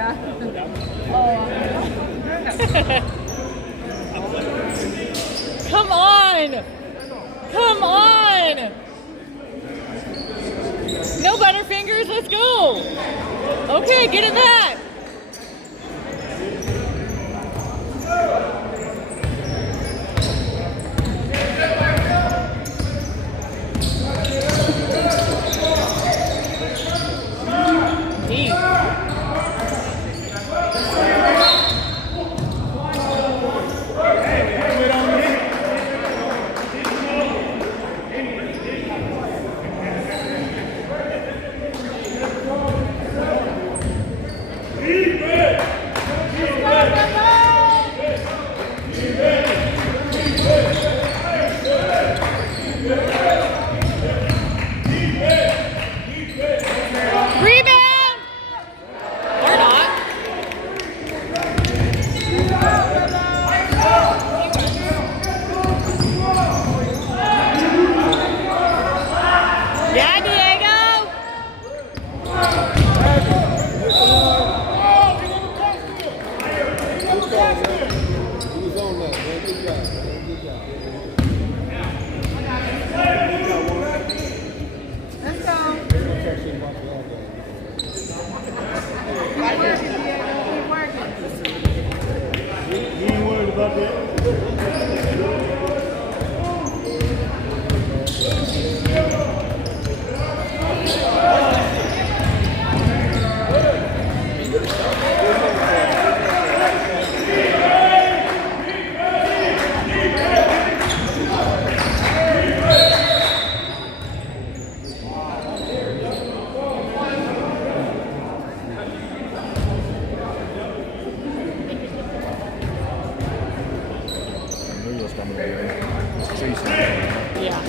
Yeah. Come on! Come on! No Butterfingers, let's go! Okay, get it back! Deep. Rebound! Or not. Yeah, Diego! Let's go. Keep working. You ain't worried about that? Yeah.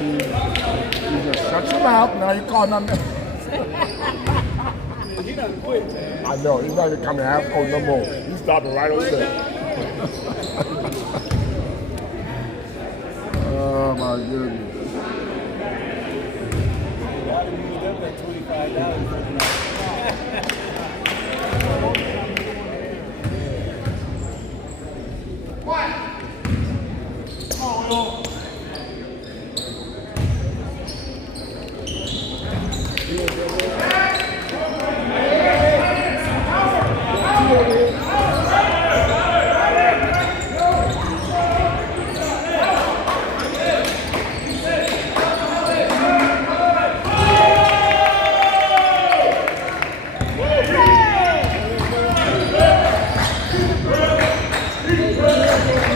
Shut your mouth. Now you calling on me. He done quit, man. I know. He's not going to come to half court no more. He's stopping right over there. Oh, my goodness.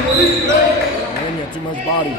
Man, you got too much body.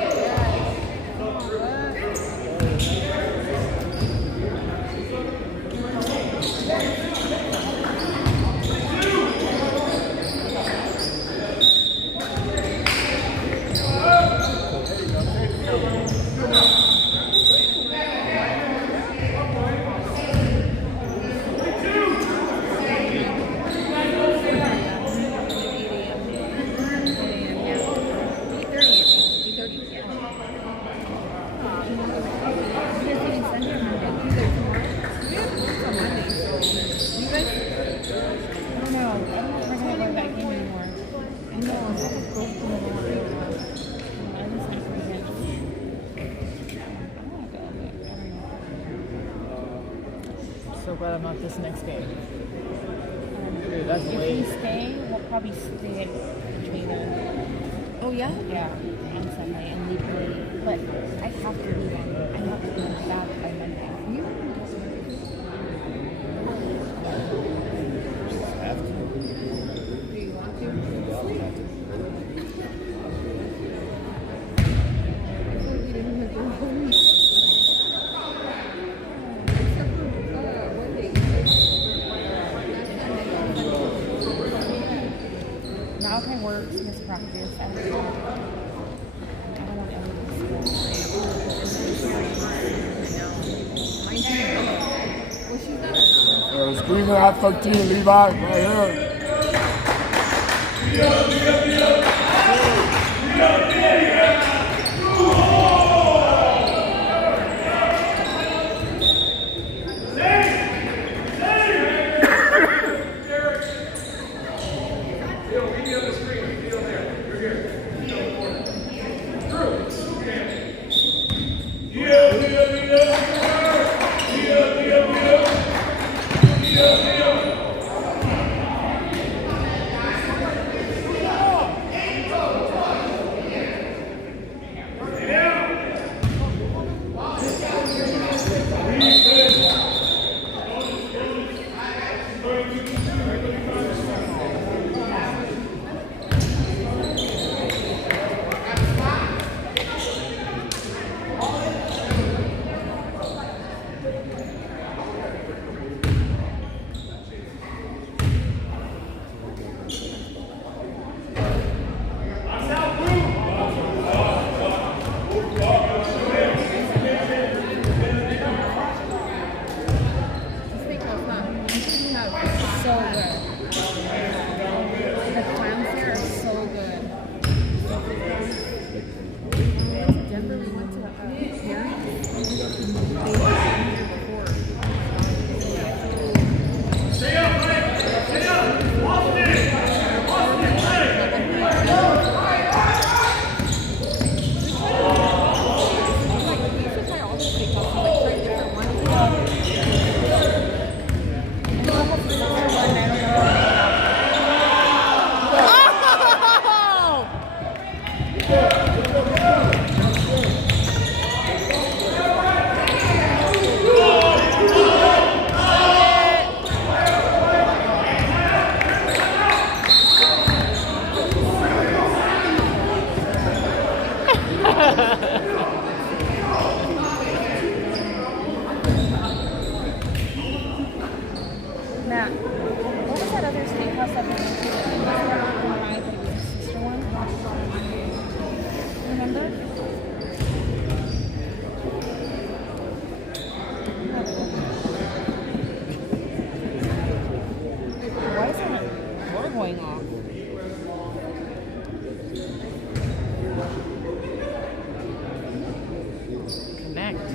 So glad I'm not this next game. That's If late. we stay, we'll probably stay between Oh yeah? yeah, on Sunday and leave early. But I have to leave on. I have to be back by Monday. Have to. Okay, works, miss practice. I don't want everything Squeeze it out 13, Levi, right here. so good. The clams here are so good. Denver, we went to Paris. They were here before. Matt, what was that other steakhouse that we went to? It was one night, but it was his sister one. Remember? Why is that door going off? Connect.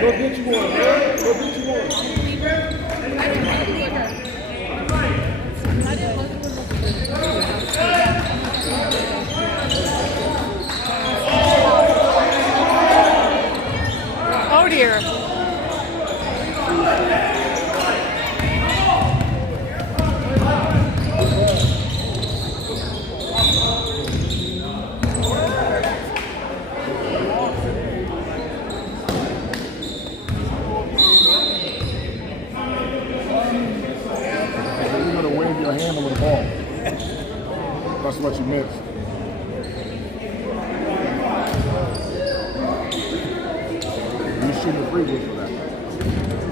Go get you one, man. Go get you one. Oh dear. You're going to wave your hand over the ball. That's what you missed. You shouldn't have free for that.